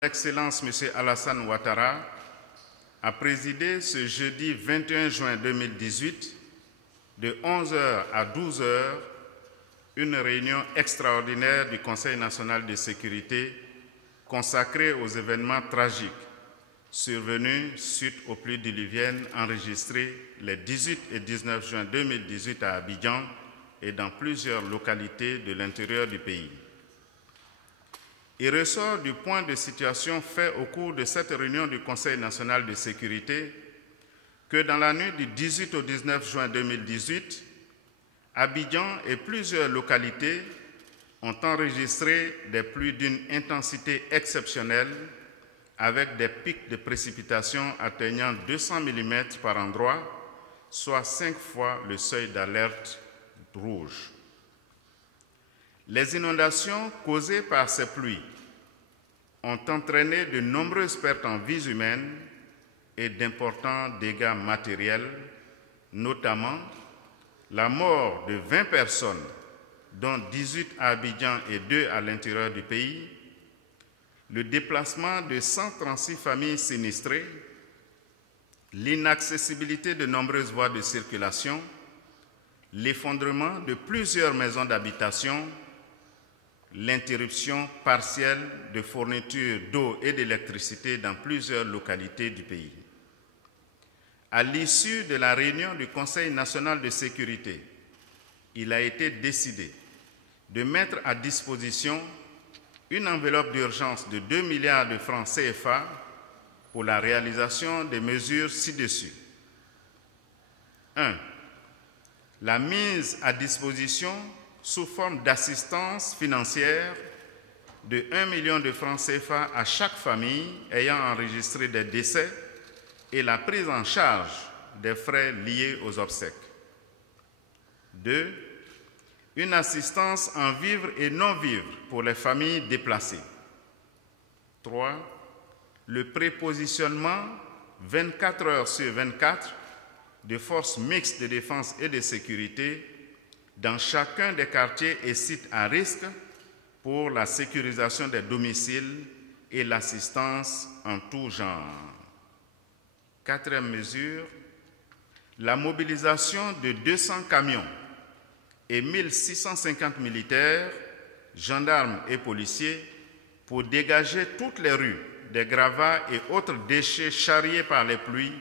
Excellence M. Alassane Ouattara a présidé ce jeudi 21 juin 2018 de 11h à 12h une réunion extraordinaire du Conseil national de sécurité consacrée aux événements tragiques survenus suite aux pluies diluviennes enregistrées les 18 et 19 juin 2018 à Abidjan et dans plusieurs localités de l'intérieur du pays. Il ressort du point de situation fait au cours de cette réunion du Conseil national de sécurité que dans la nuit du 18 au 19 juin 2018, Abidjan et plusieurs localités ont enregistré des pluies d'une intensité exceptionnelle avec des pics de précipitations atteignant 200 mm par endroit, soit 5 fois le seuil d'alerte rouge. Les inondations causées par ces pluies ont entraîné de nombreuses pertes en vies humaines et d'importants dégâts matériels, notamment la mort de 20 personnes, dont 18 à Abidjan et 2 à l'intérieur du pays, le déplacement de 136 familles sinistrées, l'inaccessibilité de nombreuses voies de circulation, l'effondrement de plusieurs maisons d'habitation, l'interruption partielle de fourniture d'eau et d'électricité dans plusieurs localités du pays. À l'issue de la réunion du Conseil national de sécurité, il a été décidé de mettre à disposition une enveloppe d'urgence de 2 milliards de francs CFA pour la réalisation des mesures ci-dessus. 1. La mise à disposition sous forme d'assistance financière de 1 million de francs CFA à chaque famille ayant enregistré des décès et la prise en charge des frais liés aux obsèques. 2. Une assistance en vivres et non-vivres pour les familles déplacées. 3. Le prépositionnement 24 heures sur 24 de forces mixtes de défense et de sécurité dans chacun des quartiers et sites à risque pour la sécurisation des domiciles et l'assistance en tout genre. 4e mesure, la mobilisation de 200 camions et 1650 militaires, gendarmes et policiers pour dégager toutes les rues des gravats et autres déchets charriés par les pluies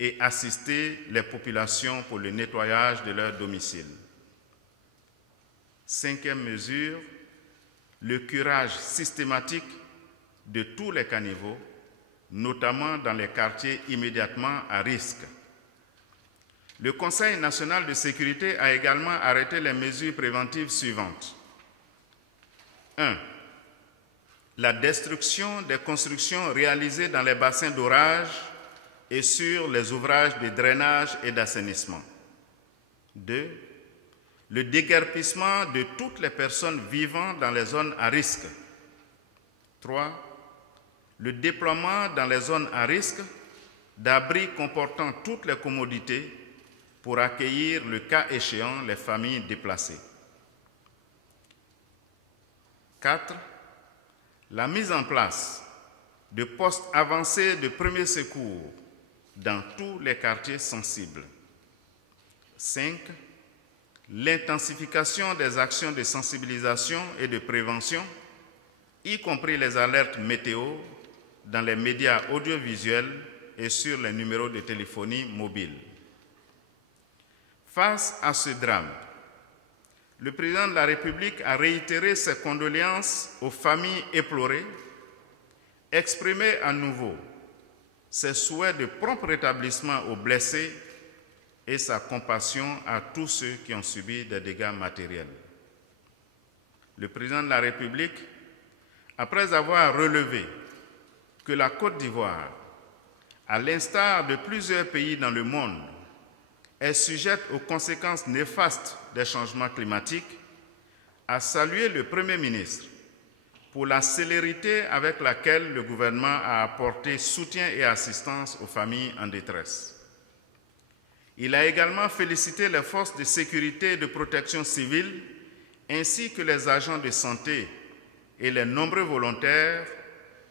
et assister les populations pour le nettoyage de leurs domiciles. 5e mesure, le curage systématique de tous les caniveaux, notamment dans les quartiers immédiatement à risque. Le Conseil national de sécurité a également arrêté les mesures préventives suivantes. 1. La destruction des constructions réalisées dans les bassins d'orage et sur les ouvrages de drainage et d'assainissement. 2. Le déguerpissement de toutes les personnes vivant dans les zones à risque. 3. Le déploiement dans les zones à risque d'abris comportant toutes les commodités pour accueillir, le cas échéant, les familles déplacées. 4. La mise en place de postes avancés de premiers secours dans tous les quartiers sensibles. 5. L'intensification des actions de sensibilisation et de prévention, y compris les alertes météo, dans les médias audiovisuels et sur les numéros de téléphonie mobile. Face à ce drame, le président de la République a réitéré ses condoléances aux familles éplorées, exprimé à nouveau ses souhaits de prompt rétablissement aux blessés et sa compassion à tous ceux qui ont subi des dégâts matériels. Le président de la République, après avoir relevé que la Côte d'Ivoire, à l'instar de plusieurs pays dans le monde, est sujette aux conséquences néfastes des changements climatiques, a salué le Premier ministre pour la célérité avec laquelle le gouvernement a apporté soutien et assistance aux familles en détresse. Il a également félicité les forces de sécurité et de protection civile, ainsi que les agents de santé et les nombreux volontaires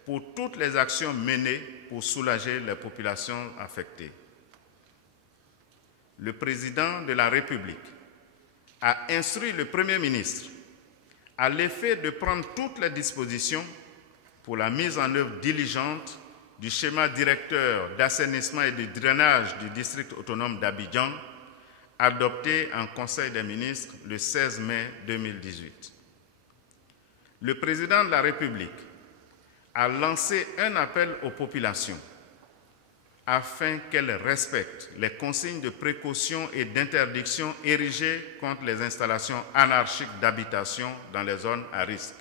pour toutes les actions menées pour soulager les populations affectées. Le président de la République a instruit le Premier ministre à l'effet de prendre toutes les dispositions pour la mise en œuvre diligente du schéma directeur d'assainissement et de drainage du district autonome d'Abidjan, adopté en Conseil des ministres le 16 mai 2018. Le président de la République a lancé un appel aux populations afin qu'elles respectent les consignes de précaution et d'interdiction érigées contre les installations anarchiques d'habitation dans les zones à risque.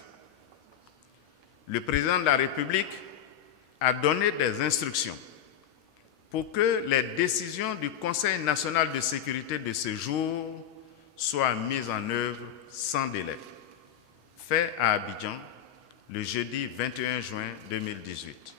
Le président de la République a donné des instructions pour que les décisions du Conseil national de sécurité de ce jour soient mises en œuvre sans délai. Fait à Abidjan le jeudi 21 juin 2018.